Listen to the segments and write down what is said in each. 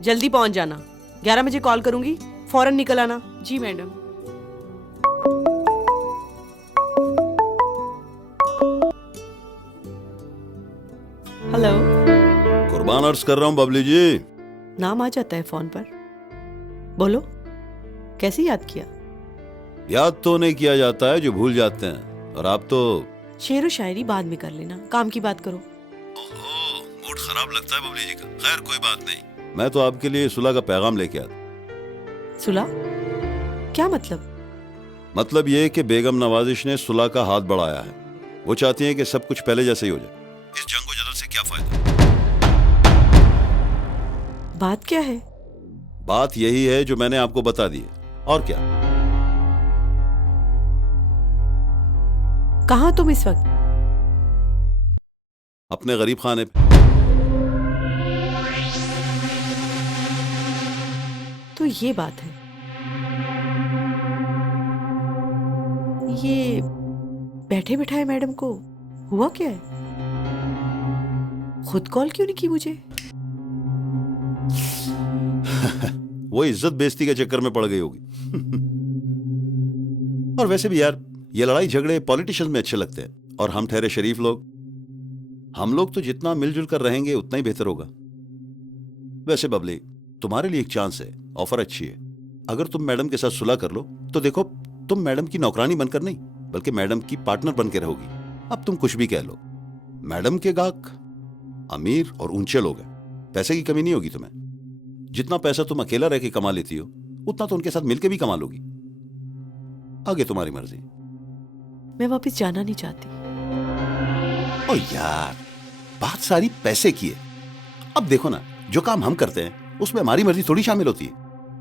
जल्दी पहुंच जाना। 11 बजे कॉल करूंगी, फौरन निकल आना। जी मैडम। हेलो। कुर्बान अर्ज कर रहा हूँ बबली जी। नाम आ जाता है फोन पर। बोलो, कैसे याद किया? याद तो नहीं किया जाता है, जो भूल जाते हैं। और आप तो शेर व शायरी बाद में कर लेना, काम की बात करो। ओहो, मूड खराब लगता है बबली जी का। खैर कोई बात नहीं, मैं तो आपके लिए सुलह का पैगाम लेके आता। सुलह? क्या मतलब? मतलब ये कि बेगम नवाजिश ने सुलह का हाथ बढ़ाया है। वो चाहती हैं कि सब कुछ पहले जैसे ही हो जाए। इस जंगो-जदल से क्या फायदा? बात क्या है? बात यही है जो मैंने आपको बता दी है। और क्या? कहाँ तुम इस वक्त? अपने गरीब खाने पे। तो ये बात है। ये बैठे बिठाए मैडम को हुआ क्या है? खुद कॉल क्यों नहीं की मुझे? वो इज्जत बेइज्जती के चक्कर में पड़ गई होगी। और वैसे भी यार, ये लड़ाई झगड़े पॉलिटिशियंस में अच्छे लगते हैं, और हम ठहरे शरीफ लोग। हम लोग तो जितना मिलजुल कर रहेंगे उतना ही बेहतर होगा। वैसे बबली, तुम्हारे लिए एक चांस है, ऑफर अच्छी है। अगर तुम मैडम के साथ सुलह कर लो तो देखो, तुम मैडम की नौकरानी बनकर नहीं बल्कि मैडम की पार्टनर बनकर रहोगी। अब तुम कुछ भी कह लो, मैडम के गाहक अमीर और ऊंचे लोग हैं। पैसे की कमी नहीं होगी तुम्हें। जितना पैसा तुम अकेला रह के कमा लेती हो, उतना तो उनके साथ मिलकर भी कमा लोगी। आगे तुम्हारी मर्जी। मैं वापस जाना नहीं चाहती। ओ यार, बात सारी पैसे की है। अब देखो ना, जो काम हम करते हैं उसमें हमारी मर्जी थोड़ी शामिल होती है।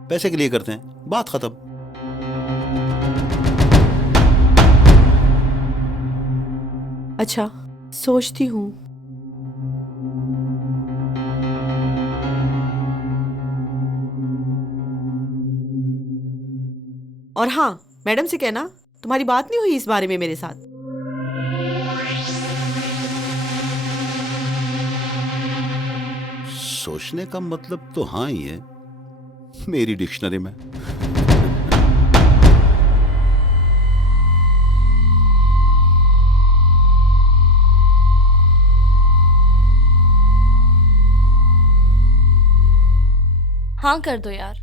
पैसे के लिए करते हैं, बात खत्म। अच्छा, सोचती हूँ। और हाँ, मैडम से कहना तुम्हारी बात नहीं हुई इस बारे में मेरे साथ। सोचने का मतलब तो हाँ ही है मेरी डिक्शनरी में। हाँ कर दो यार,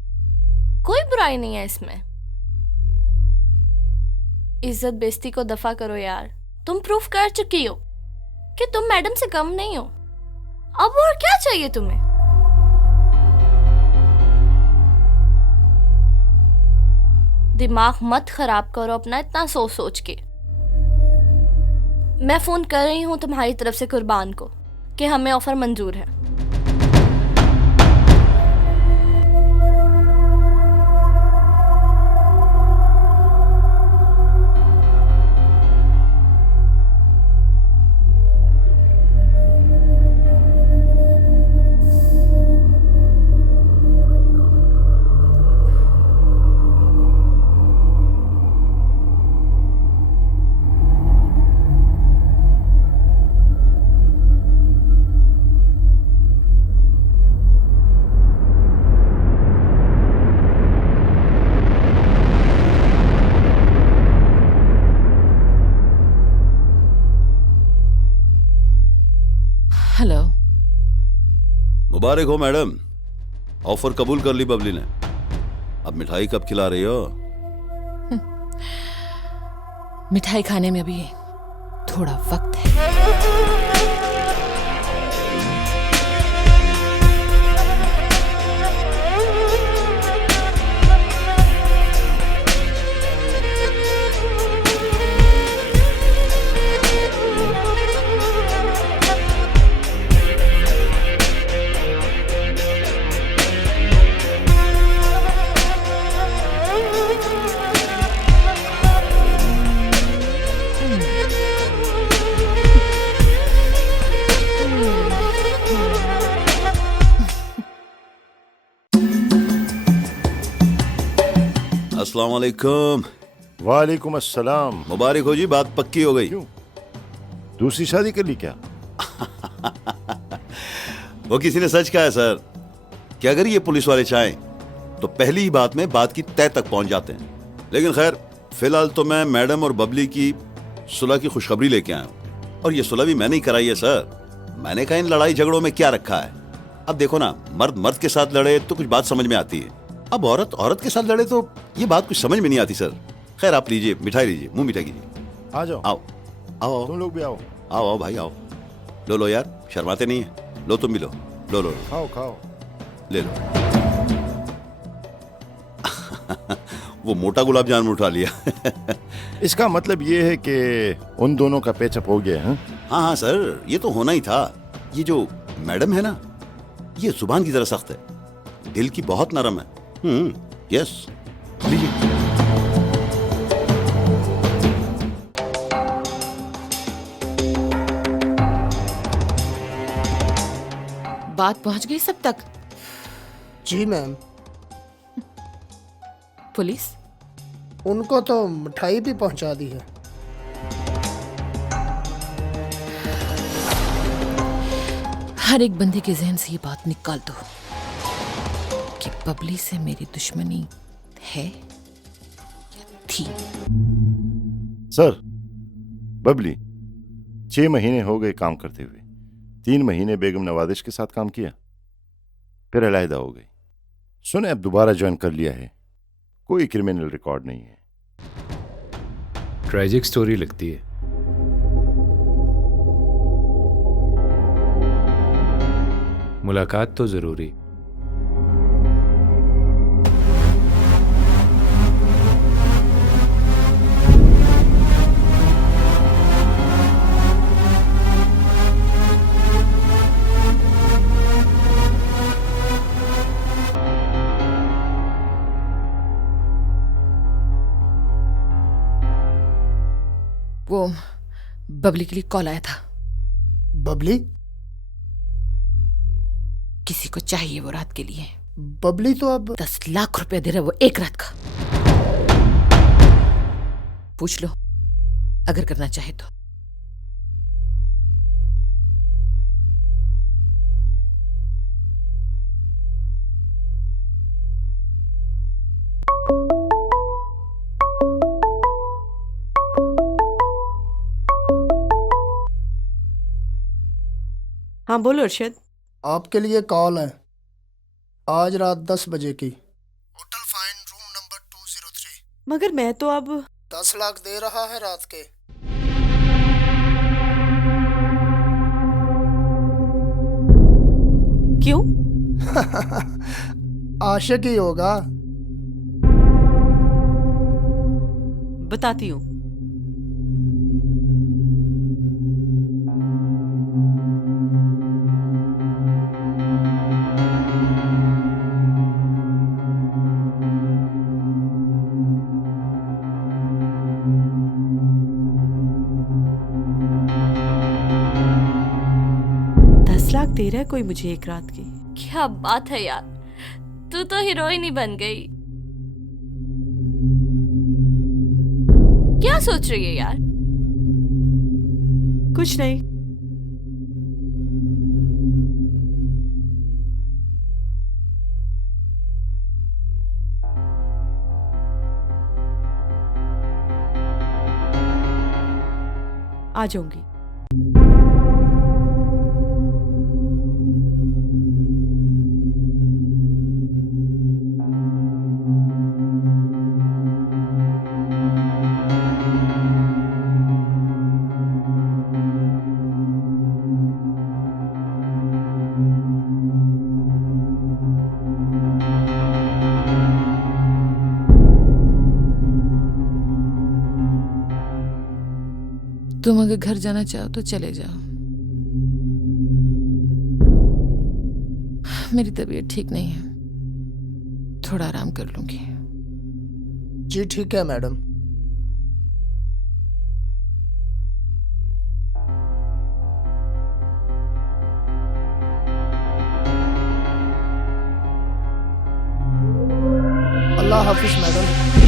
कोई बुराई नहीं है इसमें। इज्जत बेइज्जती को दफा करो यार। तुम प्रूफ कर चुकी हो कि तुम मैडम से कम नहीं हो। अब और क्या चाहिए तुम्हें? दिमाग मत खराब करो अपना इतना सोच सोच के। मैं फोन कर रही हूँ तुम्हारी तरफ से कुर्बान को कि हमें ऑफर मंजूर है। हेलो। मुबारक हो मैडम, ऑफर कबूल कर ली बबली ने। अब मिठाई कब खिला रही हो? मिठाई खाने में अभी थोड़ा वक्त है। अस्सलाम वालेकुम। वालेकुम अस्सलाम। मुबारक हो जी, बात पक्की हो गई। क्यों, दूसरी शादी कर ली क्या? वो किसी ने सच कहा है सर। कि अगर ये पुलिस वाले चाहें तो पहली ही बात में बात की तय तक पहुंच जाते हैं। लेकिन खैर, फिलहाल तो मैं मैडम और बबली की सुलह की खुशखबरी लेके आया हूं। और ये सुलह भी मैंने ही कराई है सर। मैंने कहा इन लड़ाई झगड़ों में क्या रखा है। अब देखो ना, मर्द मर्द के साथ लड़े तो कुछ बात समझ में आती है, अब औरत औरत के साथ लड़े तो ये बात कुछ समझ में नहीं आती सर। खैर आप लीजिए, मिठाई लीजिए, मुंह मीठा कीजिए। आ जाओ। आओ आओ आओ तुम लोग भी आओ। आओ आओ भाई आओ। लो लो यार, शर्माते नहीं है। लो तुम भी लो, लो लो, लो खाओ खाओ। ले लो। वो मोटा गुलाब जामुन उठा लिया। इसका मतलब ये है कि उन दोनों का पैचअप हो गया है? हाँ हाँ सर, ये तो होना ही था। ये जो मैडम है ना, ये जुबान की तरह सख्त है, दिल की बहुत नरम है। यस, लीजिए। बात पहुंच गई सब तक? जी मैम, पुलिस? उनको तो मिठाई भी पहुंचा दी है। हर एक बंदे के जहन से ये बात निकाल दो कि बबली से मेरी दुश्मनी है या थी। सर, बबली 6 महीने हो गए काम करते हुए। 3 महीने बेगम नवाजिश के साथ काम किया, फिर अलहदा हो गई। सुने अब दोबारा ज्वाइन कर लिया है। कोई क्रिमिनल रिकॉर्ड नहीं है। ट्रेजिक स्टोरी लगती है। मुलाकात तो जरूरी। वो बबली के लिए कॉल आया था। बबली? किसी को चाहिए वो रात के लिए। बबली तो अब 10 लाख रुपए दे रहा है वो एक रात का। पूछ लो अगर करना चाहे तो। हाँ बोलो अरशद। आपके लिए कॉल है, आज रात 10 बजे की। Hotel fine, room number 203। मगर मैं तो अब 10 लाख दे रहा है रात के। क्यों? आशिक ही होगा। बताती हूँ। दे रहा है कोई मुझे एक रात की। क्या बात है यार, तू तो हीरोइन ही बन गई। क्या सोच रही है यार? कुछ नहीं। आ जाऊंगी। तुम अगर घर जाना चाहो तो चले जाओ। मेरी तबीयत ठीक नहीं है, थोड़ा आराम कर लूंगी। जी ठीक है मैडम। अल्लाह हाफिज मैडम।